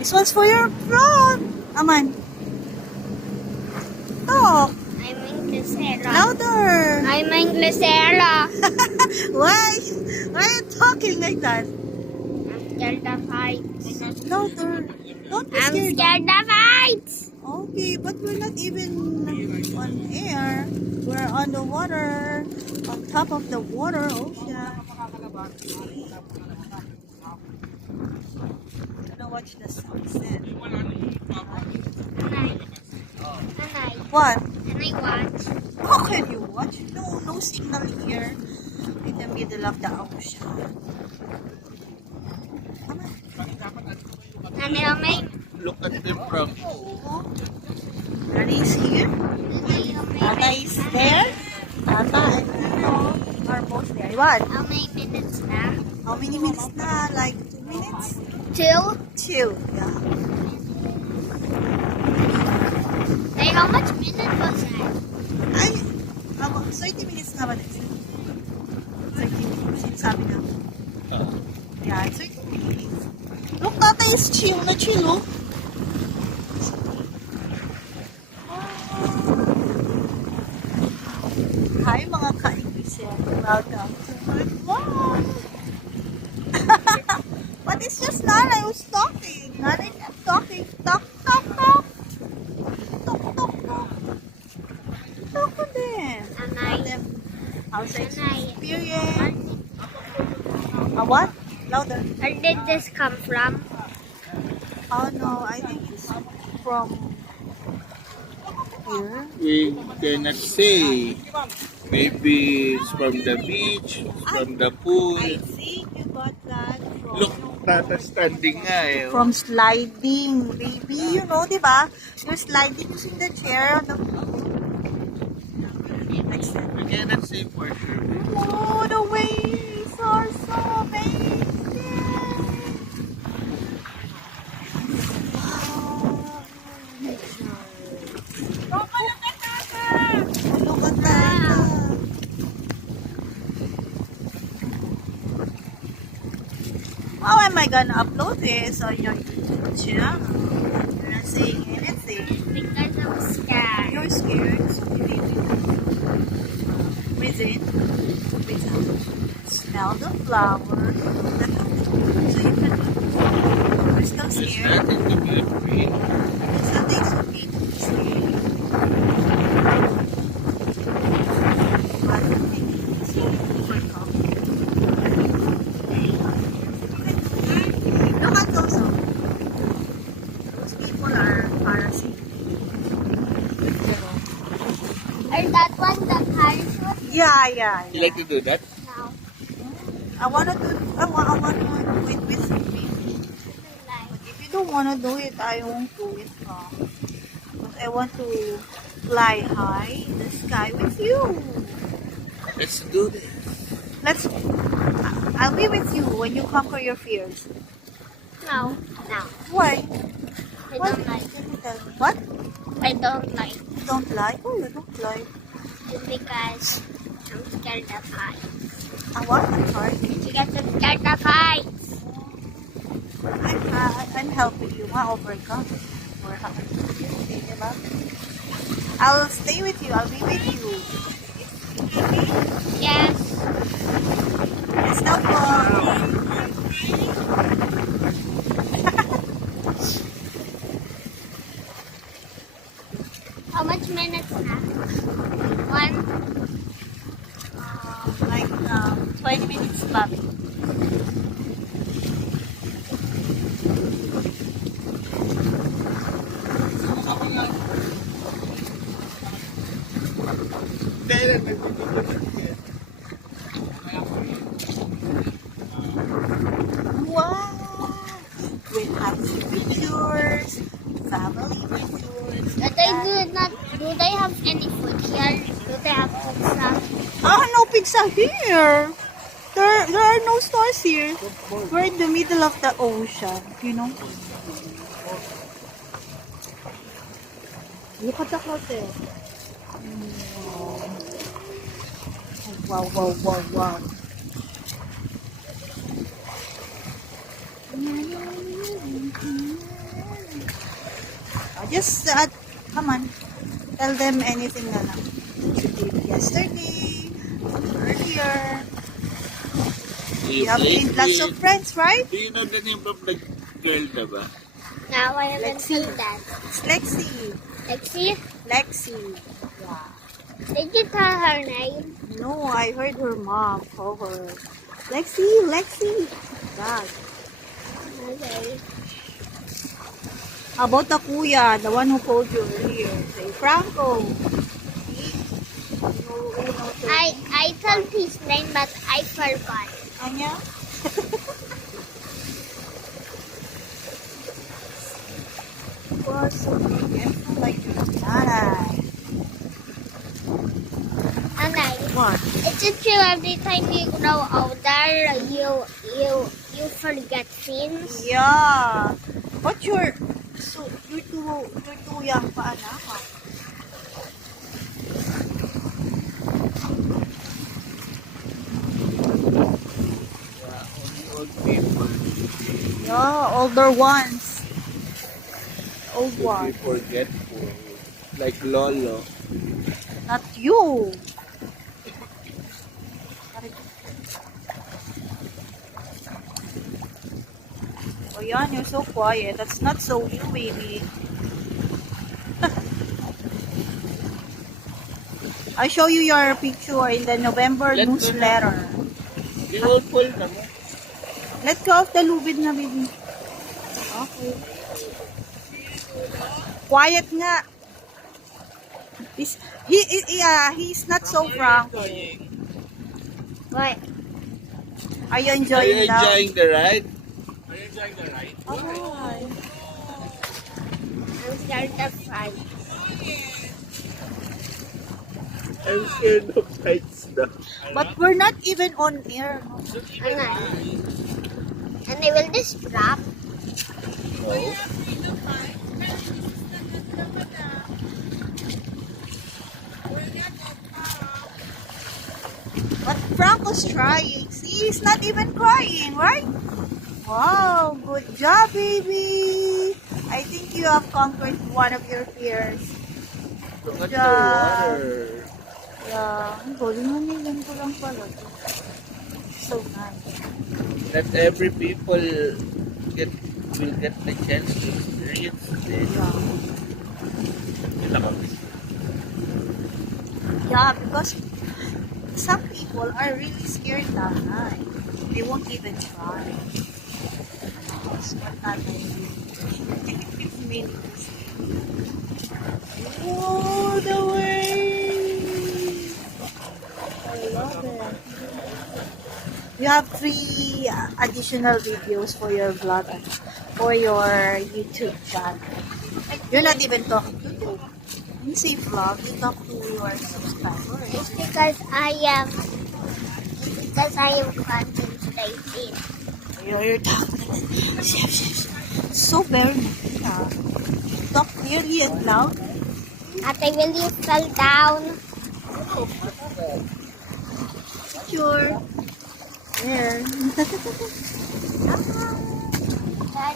This one's for your front. Aman. Talk. I'm Inglesera. Louder. I'm Inglesera. Why? Why are you talking like that? I'm scared of heights. Louder. Don't be I'm scared. scared of heights. Okay, but we're not even on air. We're on the water. On top of the water ocean. Gonna watch the sunset. Nanay. Nanay. What? Can I watch? How can you watch? No signal here in the middle of the ocean. Come on. Nanay, Omay. Look at them from. Daddy is here. Nanay, Tata Omay. is there. Tata and Tito are both there. What? How many minutes na? How many minutes na? Like 2 minutes? 2. 2. Yeah. Hey, how much minutes was that? Ay, 30 minutes na ba din? 30 minutes. Yung sabi na. Yeah, 30 minutes. Look, Tata is chill na chill, oh. Hi mga ka-Ingleser. Welcome to my vlog. But it's just Nana who's talking. Nana kept talking. Talk, talk, talk. Talk, talk, talk. Talk to them. Nanay. How's the Nanay. experience? What? Louder. Where did this come from? Oh no, I think it's from here. We cannot say. Maybe it's from the beach, from the pool. I think you got that from... Look, Tata standing nga eh. From sliding, baby. You know, di ba? You're sliding using the chair on the floor. Next time. We cannot say for sure. Oh, the waves are so amazing. Wow. Look at that. How am I gonna upload this on your YouTube channel? You're not saying anything. Because I'm scared. You're scared, so you need to breathe in, breathe out. Smell the flower. So you can. You're still There's scared. nothing to be afraid. It's nothing so big to be scared. But I think it's overcome. Look at those. Those people are parasailing. Or that one, the cars was Yeah. You like to do that? now. I wanna do it with me. But if you don't wanna do it, I won't do it. But I want to fly high in the sky with you. Let's do this. I'll be with you when you conquer your fears. No. No. Why? I don't like. Let me tell you. What? I don't like. You don't like? Oh, you don't like. It's because I'm scared of heights. What? I'm sorry. Because I'm scared of heights. I'm helping you overcome. Okay, diba? I'll stay with you. I'll be with you. Yes. Let's go po. How much minutes na? 1. Like 20 minutes back. Wow! With happy pictures, family pictures. But do they have any food here? Do they have pizza? No pizza here. There are no stores here. We're in the middle of the ocean, you know. Look at the hotel. Wow. Just, come on. Tell them anything na lang. You did yesterday, earlier. You have made lots of friends, right? Do you know the name of the girl na ba? Now I haven't seen that. It's Lexi. Lexi, Lexi. Yeah. did you tell her name? No, I heard her mom call her Lexi, Lexi. God. Okay. How about the kuya, the one who called you earlier? Say Franco. See? You know the- I told his name, but I forgot. Anya? Was so forgetful like your nanay. And What? is it true every time you grow older, you forget things? Yeah. But you're too young pa, anak. Yeah, only old people. Yeah, older ones. Old Could be ones. forgetful. Like Lolo. Not you. Oh, yan, you're so quiet. That's not so you, baby. I'll show you your picture in the November Let go newsletter. Di old full na mo. Let go of the lubid na, baby. Okay. Quiet nga. He's not so franco. What? Are you Are you enjoying that? enjoying the ride? Oh. I'm scared of flight. I'm scared of heights na. But we're not even on air. No? And they will just drop. No. But Franco's trying. See, he's not even crying, right? Wow, good job, baby. I think you have conquered one of your fears. Look at the Yeah. water. Yeah, ang galing mo nilang ko lang pala. So nice. Not every people will get the chance to experience this. Yeah. Yun lang kami. Yeah, because some people are really scared that night. They won't even try. That's what not Oh, the waves! I love it. You have 3 additional videos for your vlog, for your YouTube channel. You're not even talking to them. You say vlog, you talk to your subscribers. It's because I am content creating. You're talking. So very nice. Talk clearly and loud. Ate, will you fall down? Picture. There. That's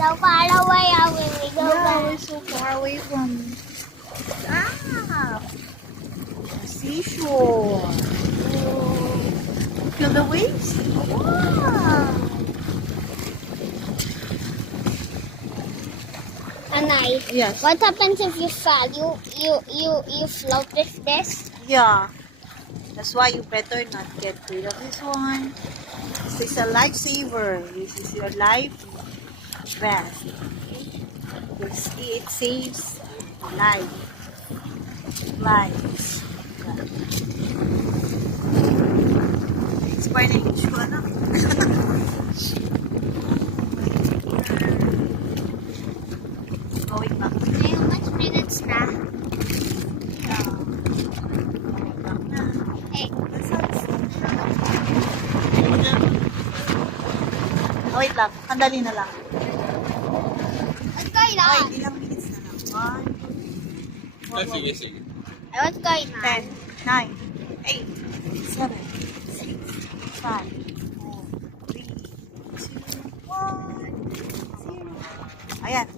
so far away. How will we go Yeah, back? we're so far away from the seashore. Oh, feel the waves? Wow. Anay, Yes. what happens if you fall? You float with this? Yeah. That's why you better not get rid of this one. This is a lifesaver. This is your life vest. It saves life. Lives. It's quite a huge one. Going back. Okay, how much minutes na? Yeah. Going back na. Eh, Oh, wait lang. Sandali na lang. what's going Okay, on? ilang minutes na lang. 1, Sige, sige. What's going on? 10, 9, 8, 7, 6, 5, 4, 3, 2, 1, 0. Ayan.